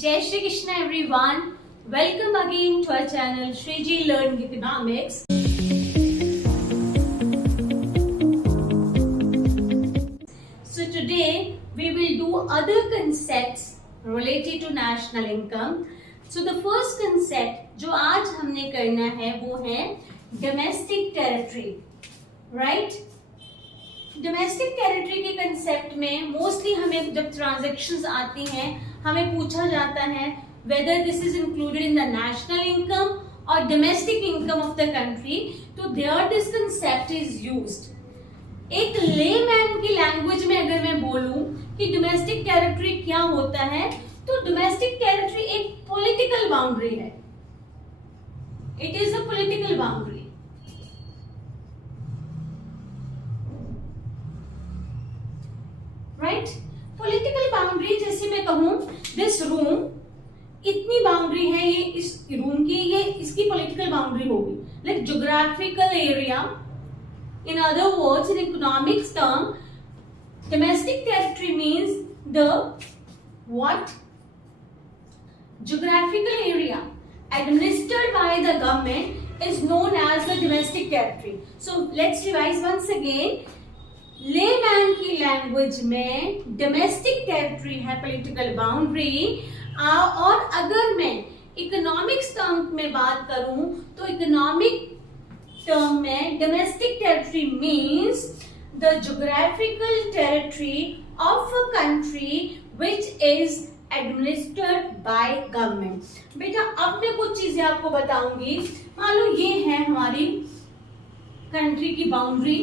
Jai Shri Krishna everyone. Welcome again to our channel Shriji Learn Economics. So today we will do other concepts related to national income. So the first concept जो आज हमने करना है वो है domestic territory, right? Domestic territory के concept में mostly हमें जब ट्रांजैक्शंस आती हैं हमें पूछा जाता है whether this is included in the national income और domestic income of the country, तो there this concept is used. एक लेमैन की लैंग्वेज में अगर मैं बोलूं कि डोमेस्टिक टेरिटरी क्या होता है, तो डोमेस्टिक टेरिटरी एक पॉलिटिकल बाउंड्री है। It is a political boundary. Right, political boundary जैसे मैं कहूं दिस रूम, इतनी बाउंड्री है ये इस रूम की, ये इसकी पॉलिटिकल बाउंड्री होगी। Like geographical area, in other words in economics term domestic territory means the what geographical area administered by the government is known as the domestic territory. So let's revise once again. Layman की language में domestic territory है political boundary, और अगर मैं economics term में बात करूं तो इकोनॉमिक टर्म में domestic territory means the geographical territory of a country which is administered by government. बेटा अब मैं कुछ चीजें आपको बताऊंगी। मान लो ये है हमारी कंट्री की बाउंड्री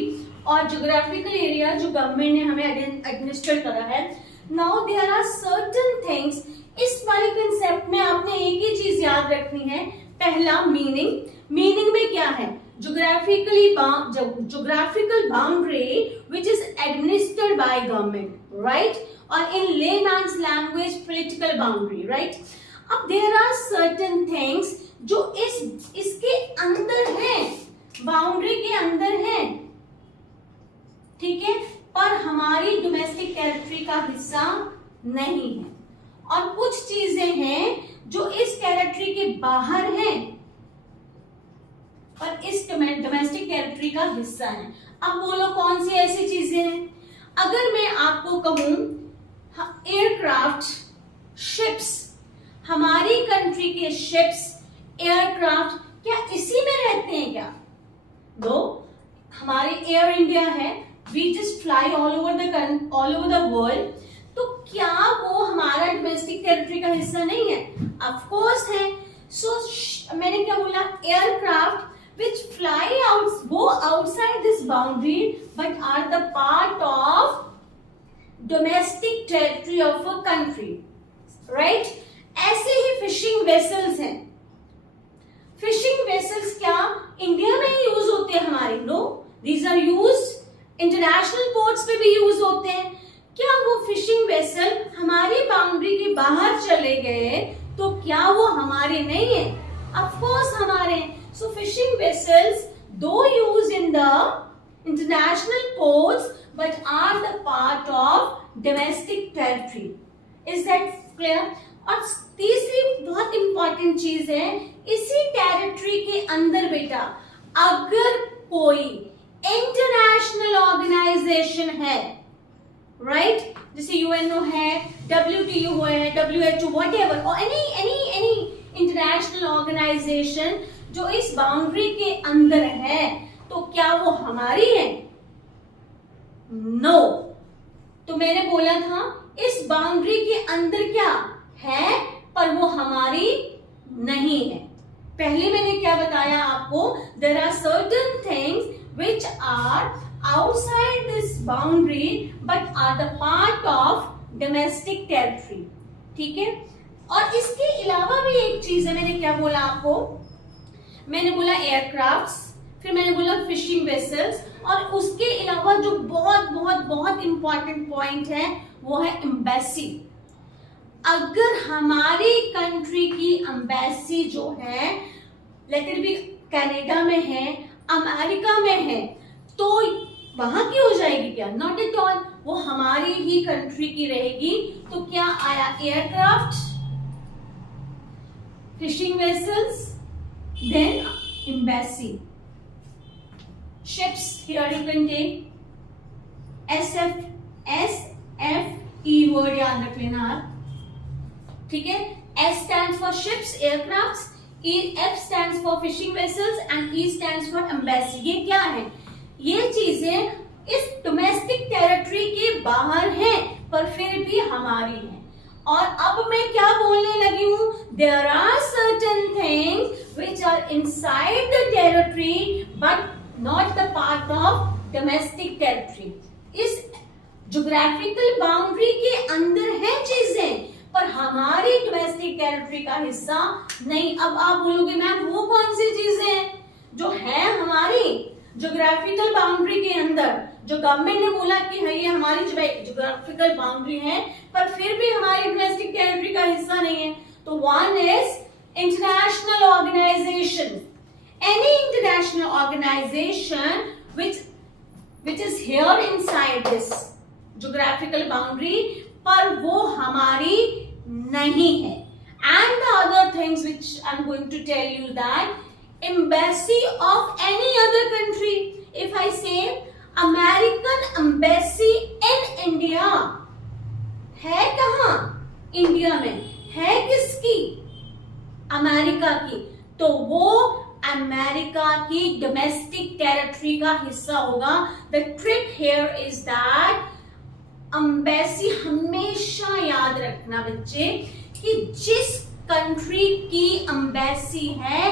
और ज्योग्राफिकल एरिया जो गवर्नमेंट ने हमें एडमिनिस्टर करा है। Now there are certain things, इस वाले कंसेप्ट में आपने एक ही चीज याद रखनी है। पहला मीनिंग में क्या है, geographical boundary which is administered by government, right, और in layman's language political boundary, right. अब देयर आर सर्टेन थिंग्स जो इसके अंदर है, बाउंड्री के अंदर है, ठीक है, पर हमारी डोमेस्टिक टेरिटरी का हिस्सा नहीं है, और कुछ चीजें हैं जो इस टेरिटरी के बाहर हैं पर इस डोमेस्टिक टेरिटरी का हिस्सा है। अब बोलो कौन सी ऐसी चीजें हैं। अगर मैं आपको कहूं एयरक्राफ्ट, शिप्स, हमारी कंट्री के शिप्स, एयरक्राफ्ट क्या इसी में रहते हैं क्या? दो, हमारे एयर इंडिया है, we just fly all over the world, तो क्या वो हमारा डोमेस्टिक टेरिटरी का हिस्सा नहीं है? ऑफ कोर्स है। सो मैंने क्या बोला, aircraft which fly out, go outside this boundary but are the part of domestic territory of a country, right? ऐसे ही फिशिंग वेसल्स हैं। फिशिंग वेसल्स क्या इंडिया में ही यूज होते हैं हमारे? No, these are used international ports पे भी यूज होते हैं। क्या वो फिशिंग वेसल हमारी बाउंड्री के बाहर चले गए तो क्या वो हमारे नहीं है? ऑफ कोर्स हमारे। So fishing vessels though use in the international ports but are the part of domestic territory. Is that clear? और तीसरी बहुत इंपॉर्टेंट चीज है, इसी टेरिटरी के अंदर बेटा अगर कोई इंटरनेशनल ऑर्गेनाइजेशन है, राइट, जैसे यूएनओ है, डब्ल्यूटीओ है, डब्ल्यूएचओ, व्हाटएवर, और एनी इंटरनेशनल ऑर्गेनाइजेशन जो इस बाउंड्री के अंदर है, तो क्या वो हमारी है? नो। तो मैंने बोला था इस बाउंड्री के अंदर क्या है पर वो हमारी नहीं है। पहले मैंने क्या बताया आपको, there are certain things which are outside this boundary but are the part of domestic territory, ठीक है। और इसके अलावा भी एक चीज है, मैंने क्या बोला आपको, मैंने बोला एयरक्राफ्ट्स, फिर मैंने बोला फिशिंग वेसल्स, और उसके अलावा जो बहुत बहुत बहुत इंपॉर्टेंट पॉइंट है वो है एम्बेसी। अगर हमारी कंट्री की एम्बेसी जो है, लेट इट बी कनाडा में है, अमेरिका में है, तो वहां की हो जाएगी क्या? नॉट एट ऑल, वो हमारी ही कंट्री की रहेगी। तो क्या आया aircraft, fishing vessels, then embassy. Ships, here you can take SFE word याद रख लेना आप, ठीक है. S stands for ships, aircrafts, F stands for fishing vessels and E stands for embassy. ये क्या है? ये चीजें इस डोमेस्टिक टेरिटरी के बाहर हैं पर फिर भी हमारी हैं. और अब मैं क्या बोलने लगी हूं? There are certain things which are inside the territory but not the part of domestic territory. इस ज्योग्राफिकल बाउंड्री के अंदर है चीजें पर हमारी डोमेस्टिक टेरिटरी का हिस्सा नहीं. अब आप बोलोगे मैम वो कौन सी चीजें हैं जो है हमारी ज्योग्राफिकल बाउंड्री के अंदर, जो गवर्नमेंट ने बोला कि है ये हमारी ज्योग्राफिकल बाउंड्री है पर फिर भी हमारी डोमेस्टिक टेरिटरी का हिस्सा नहीं है. तो one is international organization. Any international organization which is here inside this geographical boundary पर वो हमारी नहीं है. And the other things which I'm going to tell you that embassy of any other country, if I say American embassy in India, है कहाँ? India में है. किसकी? अमेरिका की. तो वो अमेरिका की डोमेस्टिक टेरिटरी का हिस्सा होगा. The trick here is that embassy, हमेशा याद रखना बच्चे कि जिस कंट्री की एम्बेसी है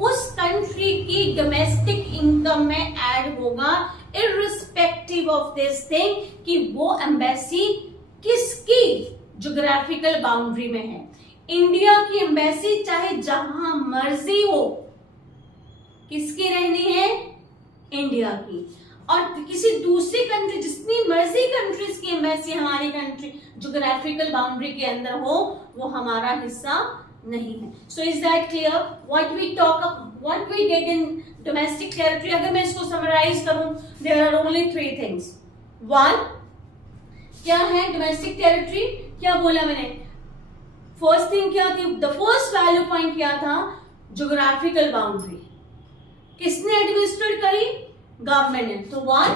उस कंट्री की डोमेस्टिक इनकम में ऐड होगा इररिस्पेक्टिव ऑफ दिस थिंग कि वो एम्बेसी किसकी ज्योग्राफिकल बाउंड्री में है. इंडिया की एम्बेसी चाहे जहां मर्जी हो, किसकी रहनी है? इंडिया की. और किसी दूसरी कंट्री, जितनी मर्जी कंट्रीज की एम्बेसी हमारी कंट्री ज्योग्राफिकल बाउंड्री के अंदर हो, वो हमारा हिस्सा नहीं है. So is that clear? What we did in domestic territory. अगर मैं इसको समराइज करूं, देयर आर ओनली 3 थिंग्स. 1, क्या है डोमेस्टिक टेरिटरी? क्या बोला मैंने? फर्स्ट थिंग क्या थी? द फर्स्ट वैल्यू पॉइंट क्या था? Geographical boundary. किसने एडमिनिस्ट्रेट करी? गवर्नमेंट ने. तो 1,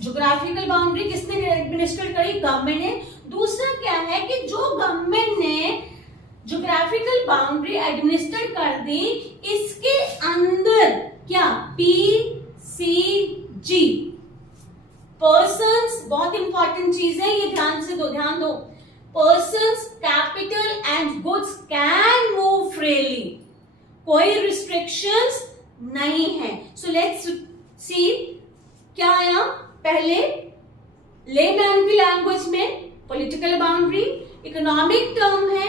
ज्योग्राफिकल बाउंड्री किसने एडमिनिस्ट्रेट करी? गवर्नमेंट ने. दूसरा क्या है कि जो गवर्नमेंट ने ज्योग्राफिकल बाउंड्री एडमिनिस्टर कर दी, इसके अंदर क्या? PCG, पर्सन्स, बहुत इंपॉर्टेंट चीज है ये, ध्यान दो. Persons, capital and goods can move freely. कोई रिस्ट्रिक्शंस नहीं है. सो लेट्स सी क्या आया. पहले लेमैन की लैंग्वेज में पॉलिटिकल बाउंड्री, इकोनॉमिक टर्म है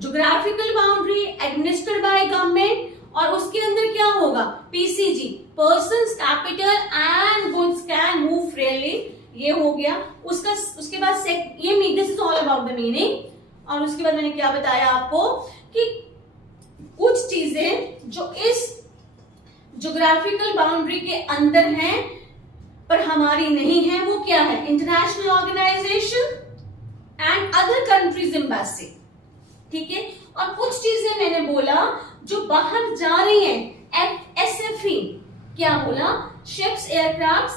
geographical boundary administered by government, और उसके अंदर क्या होगा? PCG, persons, capital and goods can move freely. ये हो गया. उसके बाद ये this is all about the meaning. और उसके बाद मैंने क्या बताया आपको कि कुछ चीजें जो इस ज्योग्राफिकल बाउंड्री के अंदर हैं पर हमारी नहीं है, वो क्या है? International organization and other countries embassy. ठीक है. और कुछ चीजें मैंने बोला जो बाहर जा रही हैं, SFE. क्या बोला? शिप्स, एयरक्राफ्ट्स,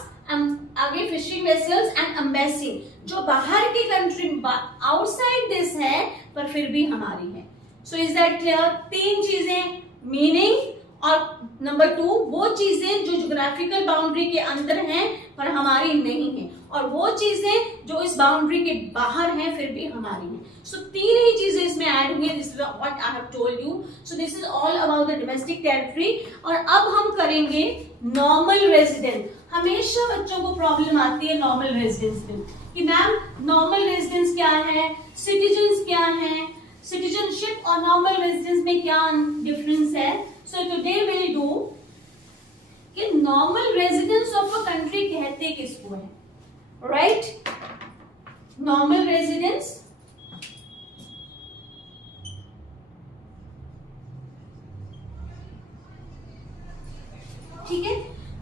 आगे फिशिंग वेसल्स एंड एम्बेसी, जो बाहर की कंट्री आउटसाइड दिस है पर फिर भी हमारी है. So is that clear? 3 चीजें, मीनिंग, और नंबर 2 वो चीजें जो ज्योग्राफिकल बाउंड्री के अंदर हैं पर हमारी नहीं है, और वो चीजें जो इस बाउंड्री के बाहर हैं फिर भी हमारी हैं. सो 3 ही चीजें इसमें ऐड हुई है. This is what I have told you. So this is all about the domestic territory. और अब हम करेंगे नॉर्मल रेजिडेंस. हमेशा बच्चों को प्रॉब्लम आती है नॉर्मल रेजिडेंस में कि मैम नॉर्मल रेजिडेंस क्या है, सिटीजन्स क्या है, सिटीजनशिप और नॉर्मल रेजिडेंस में क्या डिफरेंस है. सो टुडे विल डू कि normal residence of a country कहते किसको है, राइट? नॉर्मल रेजिडेंस ठीक है.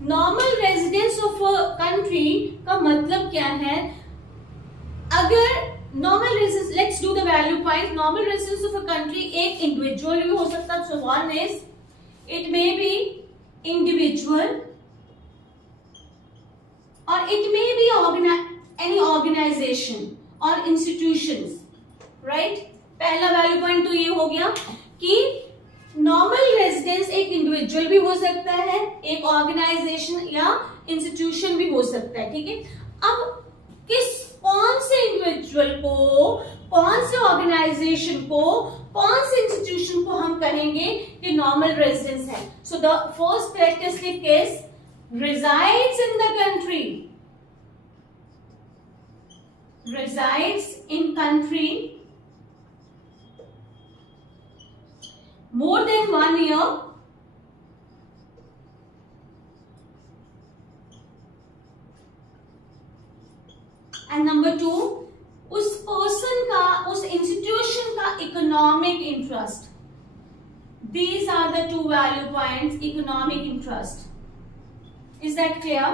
Normal residence of a country का मतलब क्या है? अगर normal residence, let's do to the value point, normal residence of a country एक इंडिविजुअल भी हो सकता है, so one is it may be individual और it may be any organization और इंस्टीट्यूशंस, राइट। पहला वैल्यू पॉइंट तो ये हो गया कि नॉर्मल रेजिडेंस एक इंडिविजुअल भी हो सकता है, एक ऑर्गेनाइजेशन या इंस्टीट्यूशन भी हो सकता है, ठीक है। अब कौन से इंडिविजुअल को, कौन से ऑर्गेनाइजेशन को, कौन से इंस्टीट्यूशन को हम कहेंगे कि नॉर्मल रेजिडेंस है। So the first characteristic is resides in the country, resides in country more than 1 year and number 2 उस पर्सन का, उस इंस्टीट्यूशन का economic interest. These are the two value points, economic interest. Is that clear?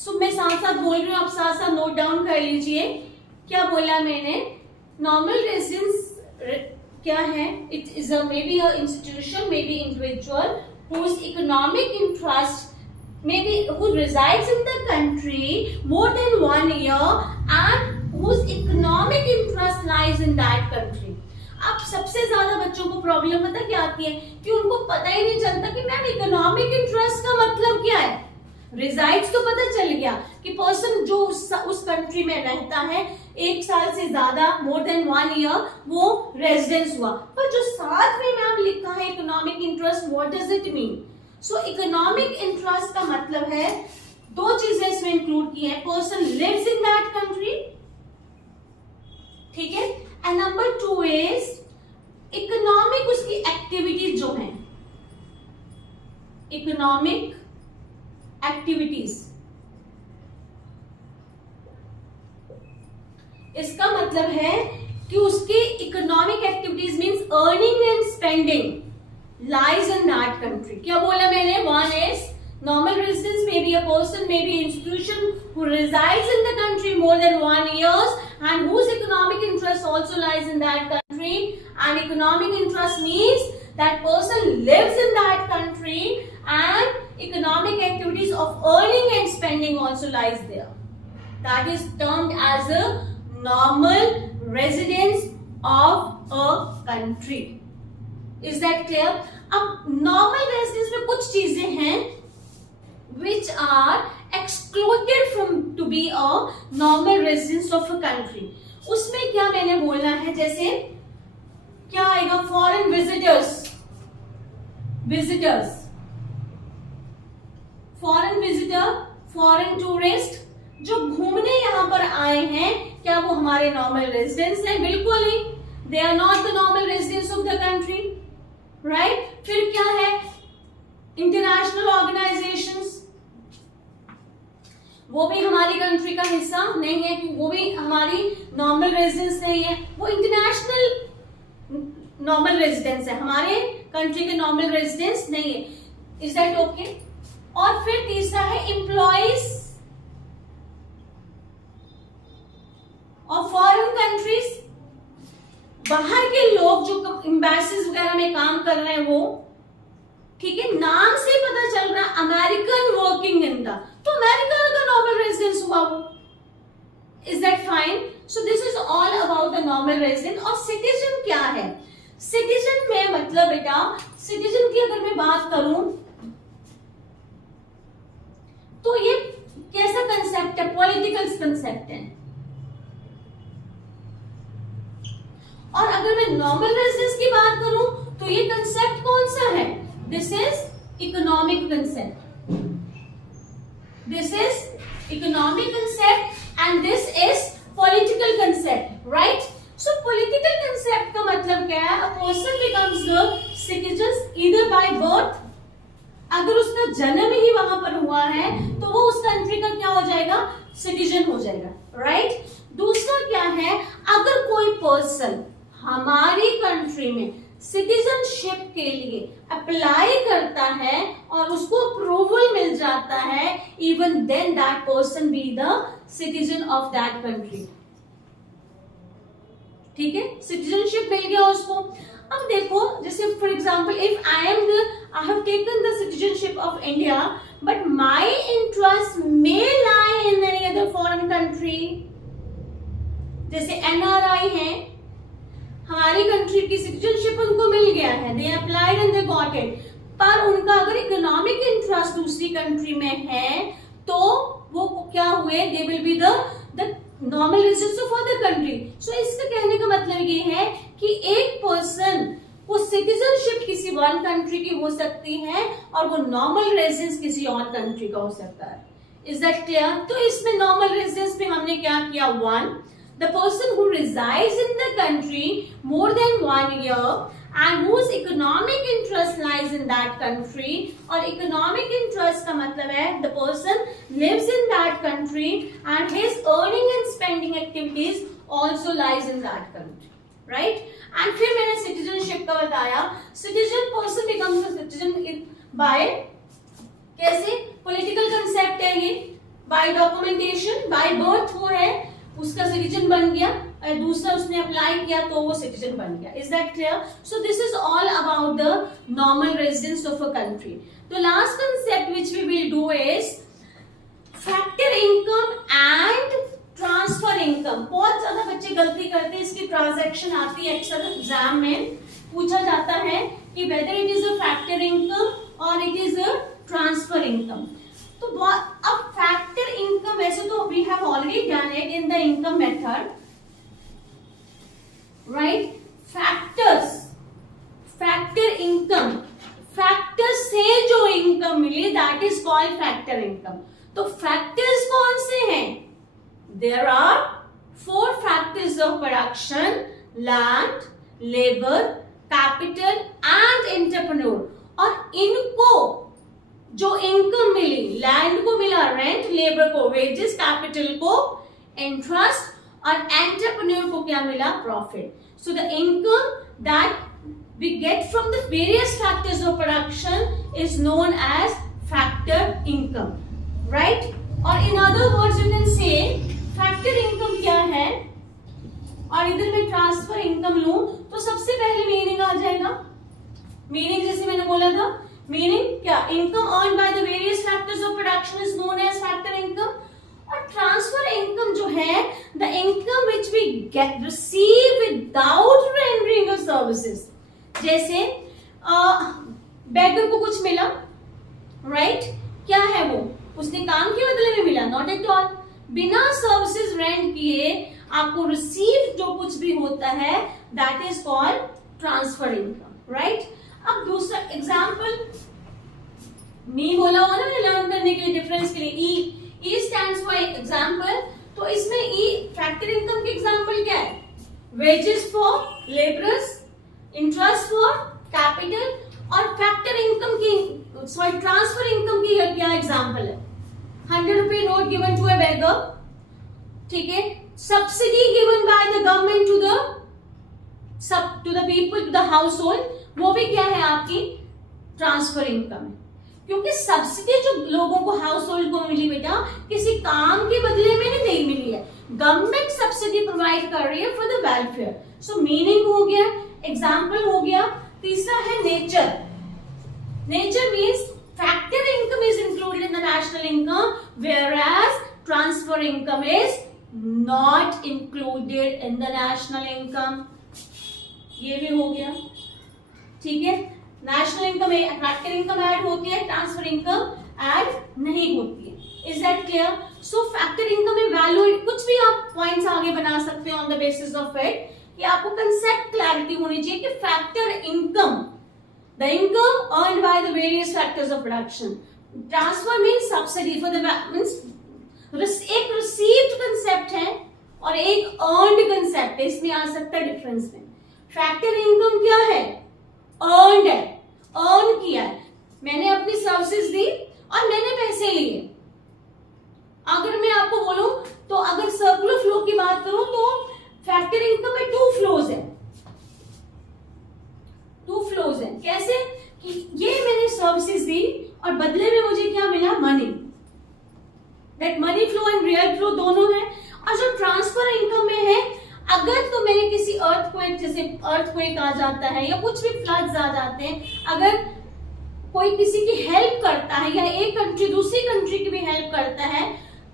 So मैं साथ साथ बोल रही हूँ, आप साथ साथ नोट डाउन कर लीजिए। क्या बोला मैंने? नॉर्मल रेजिडेंस क्या है? It is may be a institution, may be individual whose economic interest maybe who resides in the country more than 1 year and whose economic interest lies in that country. अब सबसे ज्यादा बच्चों को problem पता क्या आती है कि उनको पता ही नहीं चलता कि मैम इकोनॉमिक इंटरेस्ट का मतलब क्या है। रिजाइड्स तो पता चल गया कि पर्सन जो उस कंट्री में रहता है 1 साल से ज्यादा, मोर देन 1 ईयर, वो रेजिडेंस हुआ, पर जो साथ में मैम लिखा है economic interest, what does it mean? So economic interest का मतलब है, दो चीजें इसमें इंक्लूड की है, person lives in that country, ठीक है, एंड नंबर 2 इज इकोनॉमिक, उसकी एक्टिविटीज जो है, इकोनॉमिक एक्टिविटीज। इसका मतलब है कि उसकी economic activities means earning and spending lies in that country. क्या बोला मैंने? One is normal residence may be a person, may be institution who resides in the country more than 1 years and whose economic interest also lies in that country, and economic interest means that person lives in that country and economic activities of earning and spending also lies there. That is termed as a normal residence of a country. Is that clear? अब normal residence में कुछ चीजें हैं which are excluded from to be a normal residence of a country. उसमें क्या मैंने बोलना है, जैसे क्या आएगा? Foreign visitors, foreign visitor, foreign tourist जो घूमने यहाँ पर आए हैं, क्या वो हमारे नॉर्मल रेजिडेंस है? बिल्कुल नहीं, they are not the normal residence of the country, right. फिर क्या है? इंटरनेशनल ऑर्गेनाइजेशंस, वो भी हमारी कंट्री का हिस्सा नहीं है, कि वो भी हमारी नॉर्मल रेजिडेंस नहीं है, वो इंटरनेशनल नॉर्मल रेजिडेंस है, हमारे कंट्री के नॉर्मल रेजिडेंस नहीं है। Is that okay? और फिर तीसरा है एम्प्लॉइज ऑफ फॉरेन कंट्रीज, बाहर के लोग जो एम्बेसीज वगैरह में काम कर रहे हैं वो, ठीक है, नाम से पता चल रहा है अमेरिकन वर्किंग इन द, तो अमेरिका का नॉर्मल रेजिडेंस हुआ वो। Is that fine? So this is all about the normal residence. और सिटीजन क्या है? सिटीजन में मतलब बेटा, सिटीजन की अगर मैं बात करूं तो ये कैसा कंसेप्ट है? पॉलिटिकल कंसेप्ट है। और अगर मैं नॉर्मल रेजिडेंस की बात करूं तो ये कंसेप्ट कौन सा है? This is economic concept. This is economic concept and this is political concept, right? So political concept का मतलब क्या है? A person becomes the citizen either by birth, अगर उसका जन्म ही वहां पर हुआ है तो वो उस कंट्री का क्या हो जाएगा? सिटीजन हो जाएगा, राइट। दूसरा क्या है? अगर कोई पर्सन हमारी कंट्री में सिटीजनशिप के लिए अप्लाई करता है और उसको अप्रूवल मिल जाता है, even then that person be the citizen of that country. ठीक है, सिटीजनशिप मिल गया उसको। अब देखो जैसे for example if I have taken the citizenship of India but my interest may lie in any other foreign country, जैसे NRI है, हमारी कंट्री की सिटीजनशिप उनको मिल गया है, they applied and they got it, पर उनका अगर इकोनॉमिक इंटरेस्ट दूसरी कंट्री में है तो वो क्या हुए, they will be the normal residents of other country. So इसका कहने का मतलब ये है कि एक पर्सन को सिटीजनशिप किसी वन कंट्री की हो सकती है और वो नॉर्मल रेजिडेंस किसी और कंट्री का हो सकता है। Is that clear? तो इसमें नॉर्मल रेजिडेंस में हमने क्या किया, one, the person who resides in the country more than 1 year and whose economic interest lies in that country, और economic interest का मतलब है the person lives in that country and his earning and spending activities also lies in that country, right? and फिर मैंने citizenship का बताया, citizen person becomes a citizen by कैसे, political concept है ये, by documentation, by birth वो है, उसका सिटीजन बन गया, दूसरा उसने अप्लाई किया तो वो सिटीजन बन गया। Is that clear? So this is all about the normal residence of a country. तो last concept which we will do is factor income and transfer income. बहुत ज्यादा बच्चे गलती करते हैं, इसकी ट्रांजैक्शन आती है अक्सर एग्जाम में, पूछा जाता है कि whether it is a factor income और it is a transfer income. तो अब फैक्टर इनकम वैसे तो we have already done it in the income method, right? Factor income, factor से जो इनकम मिली that is called factor income. तो factors कौन से हैं? There are 4 factors of production, land, labour, capital and entrepreneur. और इनको जो इनकम मिली, लैंड को मिला रेंट, लेबर को वेजेस, कैपिटल को इंटरेस्ट और एंटरप्रेन्योर को क्या मिला, profit. So the income that we get from the various factors of production is known as factor income, right? और in other words you can say factor income क्या है, और इधर मैं ट्रांसफर इनकम लूं तो सबसे पहले मीनिंग आ जाएगा। मीनिंग जैसे मैंने बोला था, मीनिंग क्या, income earn by the various factors of production is known as factor income. और ट्रांसफर इनकम जो है, the income which we get receive without rendering of services. जैसे बेगर को कुछ मिला, राइट? क्या है वो, उसने काम के बदले में मिला, नॉट एट ऑल। बिना सर्विसेज रेंट किए आपको रिसीव जो कुछ भी होता है that is called transfer income, right? अब दूसरा एग्जाम्पल मी बोला हुआ ना लर्न करने के लिए, डिफरेंस के लिए, ई स्टैंड्स फॉर एग्जाम्पल। तो इसमें ई फैक्टर इनकम के एग्जाम्पल क्या है, wages for labourers, interest for capital, और फैक्टर इनकम की सॉरी ट्रांसफर इनकम की क्या एग्जाम्पल है, 100 रुपये note given to a beggar, ठीक है, subsidy given by the government to the people, to the household, वो भी क्या है, आपकी ट्रांसफर इनकम है। क्योंकि सब्सिडी जो लोगों को, हाउस होल्ड को मिली बेटा, किसी काम के बदले में नहीं मिली है, गवर्नमेंट सब्सिडी प्रोवाइड कर रही है for the welfare. So meaning हो गया, एग्जाम्पल हो गया। तीसरा है nature. Nature means factor income is included in the national income whereas transfer income is not included in the national income. ये भी हो गया, ठीक है। नेशनल इनकम में फैक्टर इनकम ऐड होती है, ट्रांसफर इनकम ऐड नहीं होती है। Is that clear? So factor income में वैल्यू, कुछ भी आप पॉइंट्स आगे बना सकते हो on the basis of it, कि आपको कंसेप्ट क्लैरिटी होनी चाहिए कि factor income, the income earned bye the various factors of production, transfer means subsidy for the means एक रिसीव्ड कंसेप्ट है और एक अर्न्ड कंसेप्ट है, इसमें आ सकता है डिफरेंस में। फैक्टर इनकम क्या है, अर्न्ड है, अर्न किया है, मैंने अपनी सर्विसेज दी और मैंने पैसे लिए। अगर मैं आपको बोलूं तो अगर सर्कुलर फ्लो की बात करूं तो फैक्टर इनकम में 2 फ्लोज है, 2 फ्लोज है। कैसे कि ये मैंने सर्विसेज दी और बदले में मुझे क्या मिला, money. That money flow and real flow दोनों है। और जो ट्रांसफर इनकम में है, अगर तुम मैंने किसी अर्थक्वेक, जैसे अर्थक्वेक आ जाता है या कुछ भी फ्लड्स आ जाते हैं, अगर कोई किसी की हेल्प करता है या एक कंट्री दूसरी कंट्री की भी हेल्प करता है,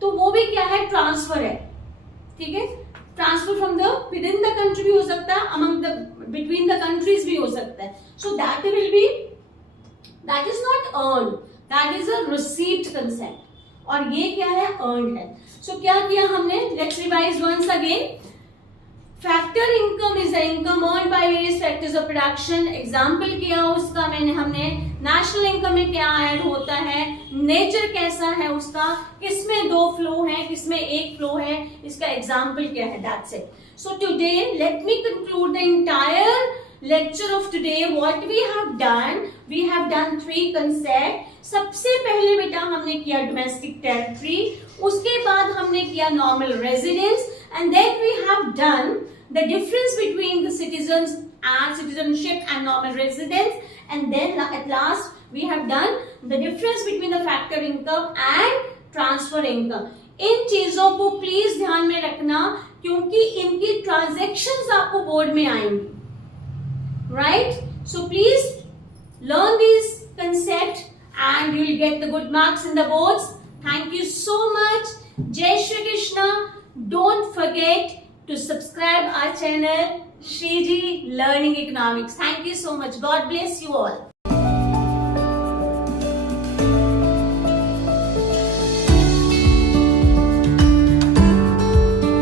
तो वो भी क्या है, ट्रांसफर है, ठीक है। Transfer from the with in the country भी हो सकता है, among the between the countries भी हो सकता है। So that will be, that is not earn, that is a received consent, और ये क्या है, अर्न है। सो क्या किया हमने, let's revise once again. Factor income is the income earn by various factors of production. Example किया उसका हमने नेशनल इनकम में क्या ऐड होता है, नेचर कैसा है उसका, किसमें 2 फ्लो है, किसमें 1 फ्लो है, इसका एग्जाम्पल क्या है, that's it. So today let me conclude the entire lecture of today. What we have done 3 concept. सबसे पहले बेटा हमने किया domestic territory, उसके बाद हमने किया normal residence, and then we have done the difference between the citizens and citizenship and normal residence, and then at last we have done the difference between the factor income and transfer income. इन चीजों को please ध्यान में रखना, क्योंकि इनकी transactions आपको board में आएंगी, right? So please learn these concepts and you will get the good marks in the boards. Thank you so much. Jai Shri Krishna. Don't forget to subscribe our channel Shriji Learning Economics. Thank you so much. God bless you all.